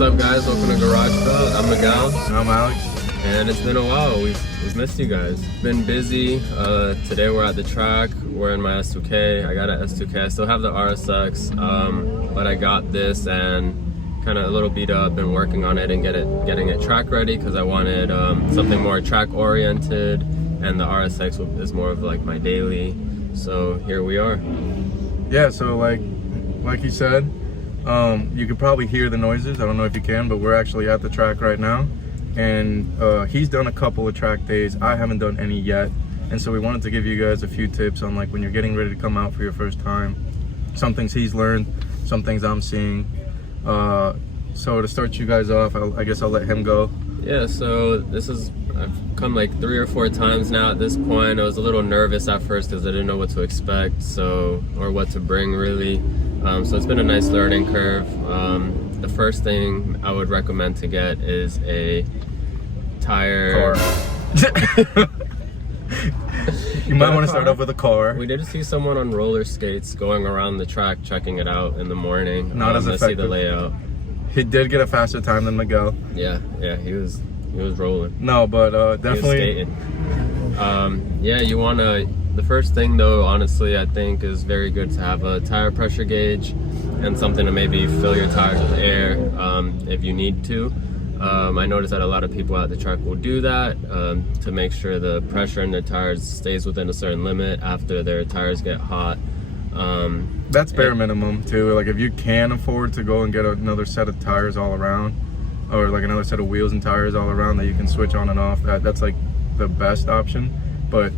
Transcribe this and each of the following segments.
What's up, guys? Welcome to Garage Belt. I'm Miguel. And I'm Alex. And it's been a while. We've missed you guys. Been busy. Today we're at the track. We're in my S2K. I got an S2K. I still have the RSX, but I got this and kind of a little beat up. Been working on it and getting it track ready because I wanted something more track oriented, and the RSX is more of like my daily. So here we are. Yeah. So like you said, you could probably hear the noises. I don't know if you can, but we're actually at the track right now. And he's done a couple of track days. I haven't done any yet, and so we wanted to give you guys a few tips on like when you're getting ready to come out for your first time. Some things he's learned, some things I'm seeing. So to start you guys off, I guess I'll let him go. Yeah, so I've come like 3 or 4 times now at this point. I was a little nervous at first because I didn't know what to expect, or what to bring really. So it's been a nice learning curve. The first thing I would recommend to get is a tire. You might want to start off with a car. We did see someone on roller skates going around the track checking it out in the morning. Not as effective. To see the layout. He did get a faster time than Miguel. Yeah, he was rolling. No, but definitely. He was skating. Yeah, you want to. The first thing though, honestly, I think is very good to have a tire pressure gauge and something to maybe fill your tires with air if you need to. I noticed that a lot of people at the track will do that to make sure the pressure in their tires stays within a certain limit after their tires get hot. That's bare minimum too. Like if you can afford to go and get another set of tires all around, or like another set of wheels and tires all around that you can switch on and off, that's like the best option. But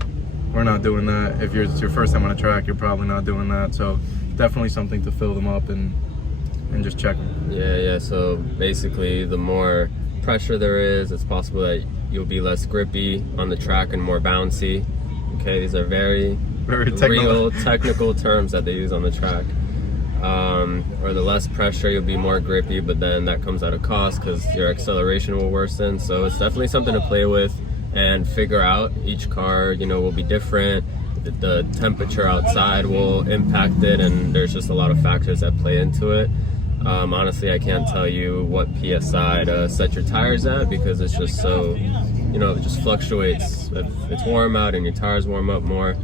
we're not doing that. If it's your first time on a track, you're probably not doing that. So definitely something to fill them up and just check them. Yeah. So basically, the more pressure there is, it's possible that you'll be less grippy on the track and more bouncy. Okay, these are very real technical terms that they use on the track. Or the less pressure, you'll be more grippy, but then that comes at a cost because your acceleration will worsen. So it's definitely something to play with and figure out. Each car, will be different. The temperature outside will impact it, and there's just a lot of factors that play into it. Honestly, I can't tell you what PSI to set your tires at because it's just so, it just fluctuates. If it's warm out and your tires warm up more,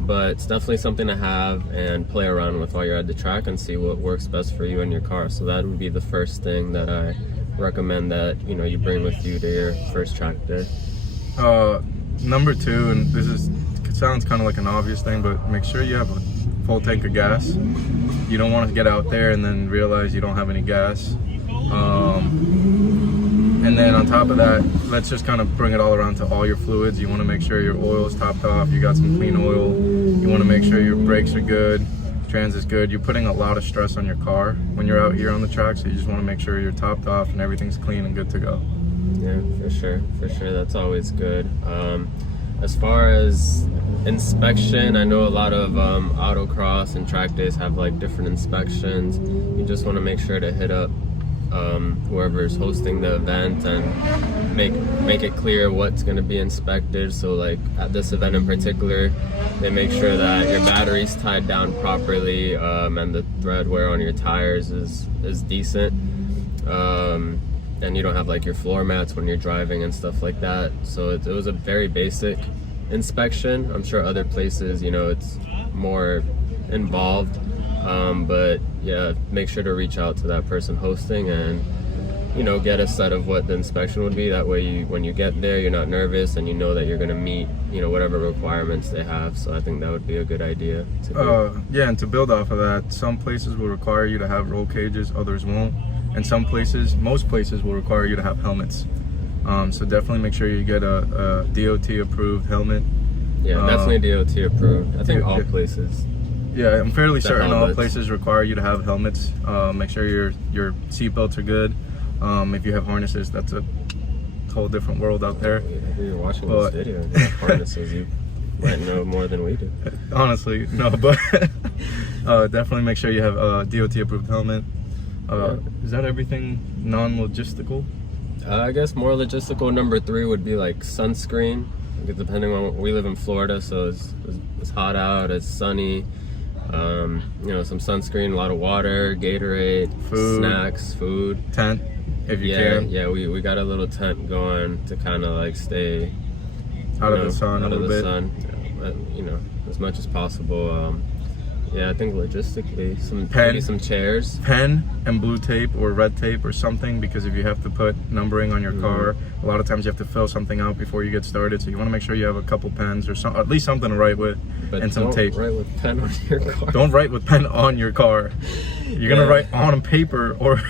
but it's definitely something to have and play around with while you're at the track and see what works best for you and your car. So that would be the first thing that I recommend that, you bring with you to your first track day. Number 2, and it sounds kind of like an obvious thing, but make sure you have a full tank of gas. You don't want to get out there and then realize you don't have any gas. And then on top of that, let's just kind of bring it all around to all your fluids. You want to make sure your oil is topped off, you got some clean oil. You want to make sure your brakes are good, trans is good. You're putting a lot of stress on your car when you're out here on the track, so you just want to make sure you're topped off and everything's clean and good to go. Yeah, for sure. That's always good. As far as inspection, I know a lot of autocross and track days have like different inspections. You just want to make sure to hit up whoever's hosting the event and make it clear what's going to be inspected. So like at this event in particular, they make sure that your battery's tied down properly and the thread wear on your tires is decent. And you don't have like your floor mats when you're driving and stuff like that. So it was a very basic inspection. I'm sure other places, it's more involved. But yeah, make sure to reach out to that person hosting and, get a set of what the inspection would be. That way when you get there, you're not nervous and you know that you're going to meet, whatever requirements they have. So I think that would be a good idea to do. Yeah, and to build off of that, some places will require you to have roll cages, others won't. And most places will require you to have helmets. So definitely make sure you get a DOT approved helmet. Yeah, definitely DOT approved. I think all places. Yeah, I'm fairly certain all places require you to have helmets. Make sure your seatbelts are good. If you have harnesses, that's a whole different world out there. If you're watching this video and you have harnesses, you might know more than we do. Honestly, no, but definitely make sure you have a DOT approved helmet. Is that everything non-logistical? I guess more logistical. Number 3 would be like sunscreen. Depending on we live in Florida, so it's hot out, it's sunny. You know, some sunscreen, a lot of water, Gatorade, food, snacks, food, tent, if you can. Yeah, we got a little tent going to kind of like stay out of the sun a little bit. You know, as much as possible. Yeah, I think logistically, maybe some chairs. Pen and blue tape or red tape or something, because if you have to put numbering on your car, a lot of times you have to fill something out before you get started. So you want to make sure you have a couple pens or at least something to write with, and some tape. Don't write with pen on your car. Don't write with pen on your car. You're gonna write on paper or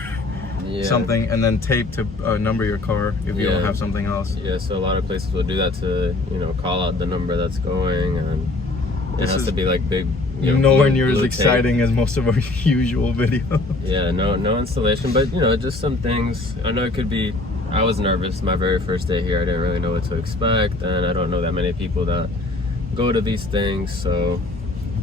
something, and then tape to number your car if you don't have something else. Yeah, so a lot of places will do that to, you know, call out the number that's going, and it has to be like big. Nowhere near as exciting as most of our usual video. Yeah, no installation, but you know, just some things. I know it could be. I was nervous my very first day here. I didn't really know what to expect, and I don't know that many people that go to these things. So,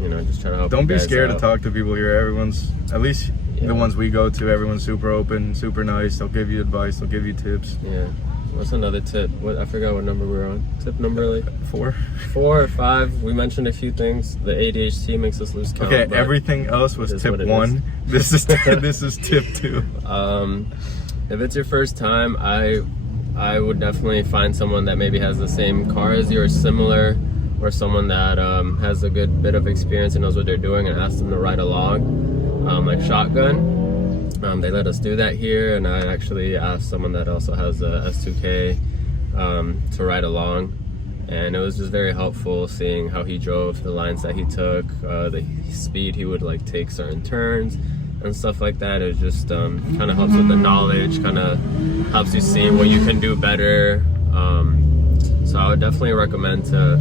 you know, just trying to help. Don't be guys scared out. to talk to people here. Everyone's, at least the ones we go to, everyone's super open, super nice. They'll give you advice. They'll give you tips. Yeah. What's another tip? I forgot what number we're on. Tip number like 4 or 5. We mentioned a few things. The ADHD makes us lose count. Okay, everything else was tip 1. This is this is tip 2. If it's your first time, I would definitely find someone that maybe has the same car as you or similar, or someone that has a good bit of experience and knows what they're doing, and ask them to ride along, like shotgun. They let us do that here, and I actually asked someone that also has a S2K to ride along, and it was just very helpful seeing how he drove, the lines that he took, the speed he would like take certain turns and stuff like that. It was just kind of helps with the knowledge, kind of helps you see what you can do better. So I would definitely recommend to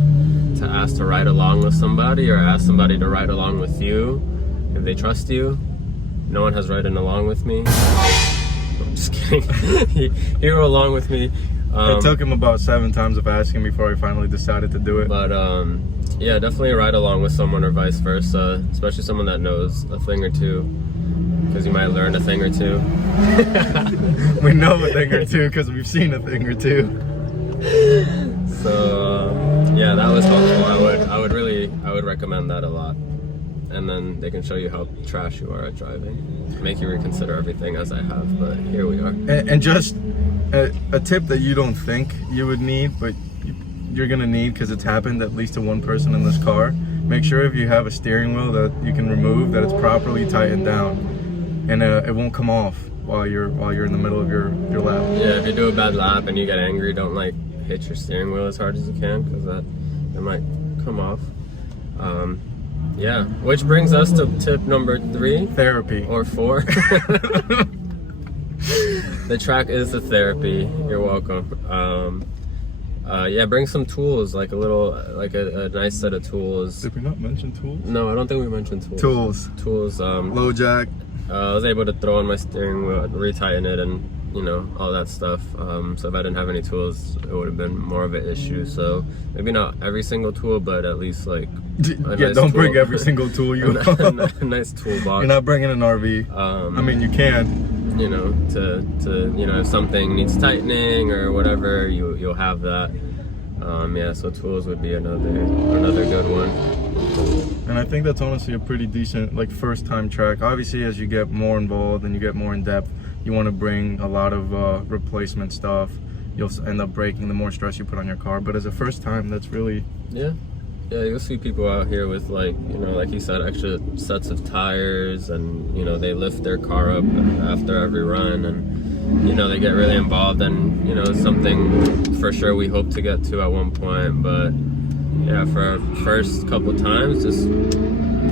ask to ride along with somebody, or ask somebody to ride along with you if they trust you. No one has ridden along with me. I'm just kidding. He rode along with me. It took him about 7 times of asking before he finally decided to do it. But yeah, definitely ride along with someone or vice versa, especially someone that knows a thing or two, because you might learn a thing or two. We know a thing or two because we've seen a thing or two. So yeah, that was helpful. I would recommend that a lot. And then they can show you how trash you are at driving, make you reconsider everything, as I have, but here we are. And just a tip that you don't think you would need, but you're gonna need because it's happened at least to one person in this car. Make sure if you have a steering wheel that you can remove, that it's properly tightened down, and it won't come off while you're in the middle of your lap. Yeah, if you do a bad lap and you get angry, don't like hit your steering wheel as hard as you can, because it might come off. Yeah, which brings us to tip number 3. Therapy. Or 4. The track is the therapy. You're welcome. Yeah, bring some tools, like a nice set of tools. Did we not mention tools? No, I don't think we mentioned tools. Tools. Low jack. I was able to throw on my steering wheel, retighten it, and you know, all that stuff. So if I didn't have any tools, it would have been more of an issue. So maybe not every single tool, but at least like nice don't bring every single tool you a nice toolbox. You're not bringing an RV. I mean, you can. You know, to you know, if something needs tightening or whatever, you'll have that. Yeah, so tools would be another good one. And I think that's honestly a pretty decent, like, first time track. Obviously, as you get more involved and you get more in depth, you want to bring a lot of replacement stuff. You'll end up breaking the more stress you put on your car. But as a first time, that's really... Yeah, you'll see people out here with, like, you know, like you said, extra sets of tires, and, you know, they lift their car up after every run, and, you know, they get really involved, and, you know, it's something for sure we hope to get to at one point. But yeah, for our first couple times, just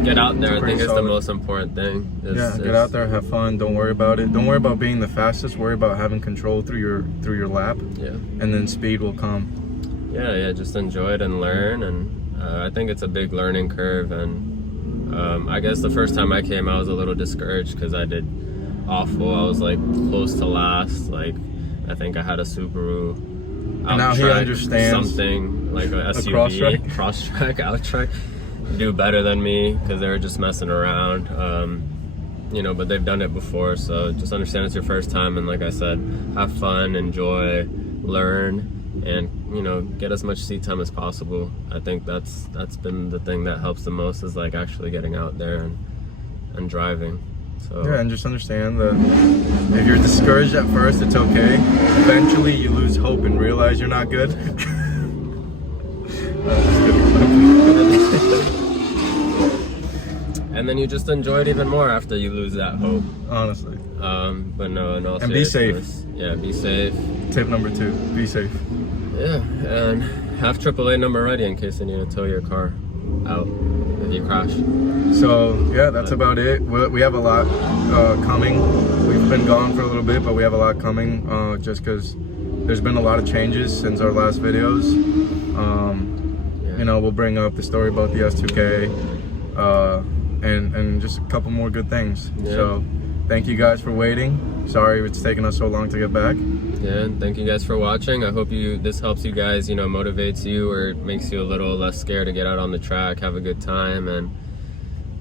get out there. I think it's the most important thing. Get out there, have fun. Don't worry about it. Don't worry about being the fastest. Worry about having control through your lap. Yeah. And then speed will come. Yeah. Just enjoy it and learn. And I think it's a big learning curve. And I guess the first time I came, I was a little discouraged because I did awful. I was like close to last. Like, I think I had a Subaru. And now he understands something like a SUV, cross track, out track. Do better than me because they were just messing around, you know, but they've done it before, so just understand it's your first time, and like I said, have fun, enjoy, learn, and you know, get as much seat time as possible. I think that's been the thing that helps the most, is like actually getting out there and driving. So yeah, and just understand that if you're discouraged at first, it's okay. Eventually you lose hope and realize you're not good. and then you just enjoy it even more after you lose that hope. Honestly. But no, in all And be seriousness, safe. yeah, be safe. Tip number 2, be safe. Yeah, and have AAA number ready in case you need to tow your car out if you crash. So yeah, that's about it. We have a lot coming. We've been gone for a little bit, but we have a lot coming just because there's been a lot of changes since our last videos. You know, we'll bring up the story about the S2K and just a couple more good things. Yeah. So thank you guys for waiting. Sorry it's taken us so long to get back. Yeah, and thank you guys for watching. I hope this helps you guys, you know, motivates you, or makes you a little less scared to get out on the track, have a good time, and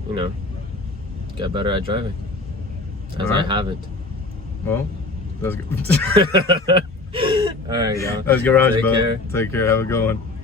you know, get better at driving, as I haven't. Well, that's good. All right, y'all. That's Garage, Take bro. care. Take care. Have a good one.